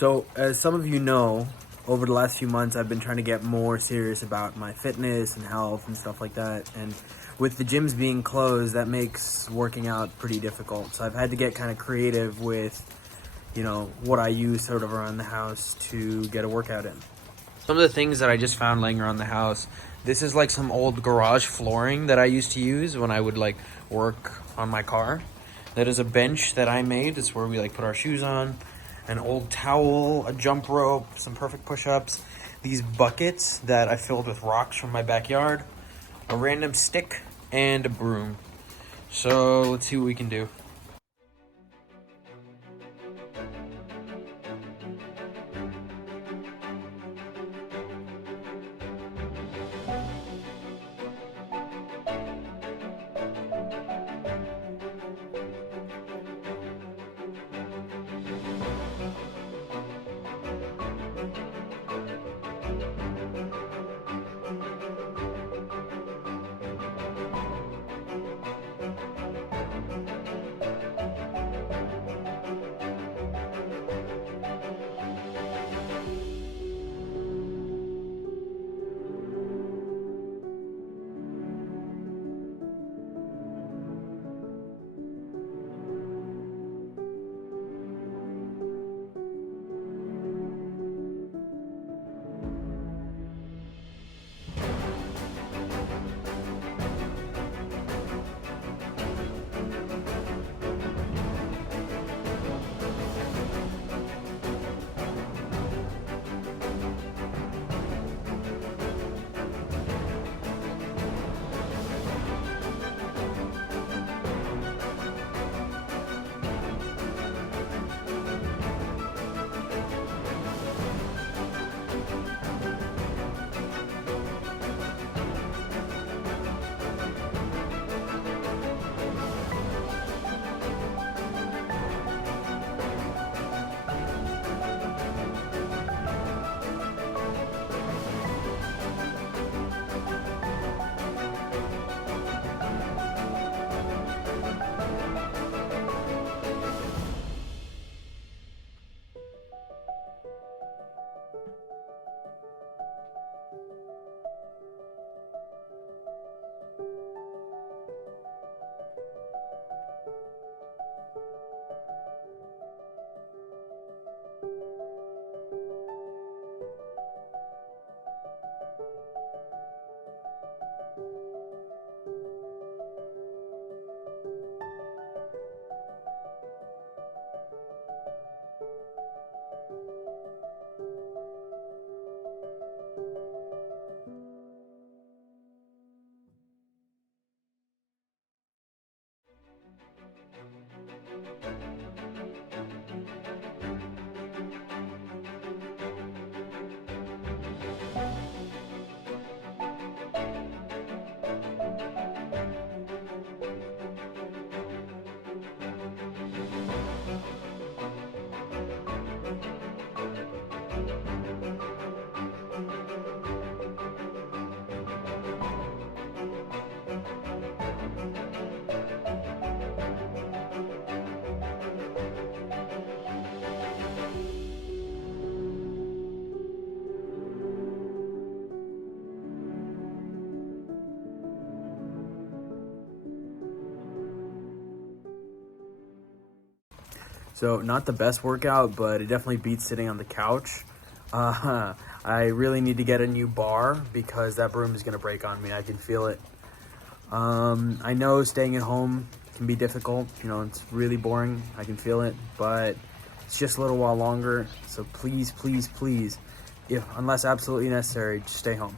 So, as some of you know, over the last few months, I've been trying to get more serious about my fitness and health and stuff like that. And with the gyms being closed, that makes working out pretty difficult. So I've had to get kind of creative with, what I use sort of around the house to get a workout in. Some of the things that I just found laying around the house, this is like some old garage flooring that I used to use when I would work on my car. That is a bench that I made. It's where we put our shoes on. An old towel, a jump rope, some perfect push-ups, these buckets that I filled with rocks from my backyard, a random stick, and a broom. So let's see what we can do. So not the best workout, but it definitely beats sitting on the couch. I really need to get a new bar because that broom is going to break on me. I can feel it. I know staying at home can be difficult. It's really boring. I can feel it, but it's just a little while longer. So please, please, please, unless absolutely necessary, just stay home.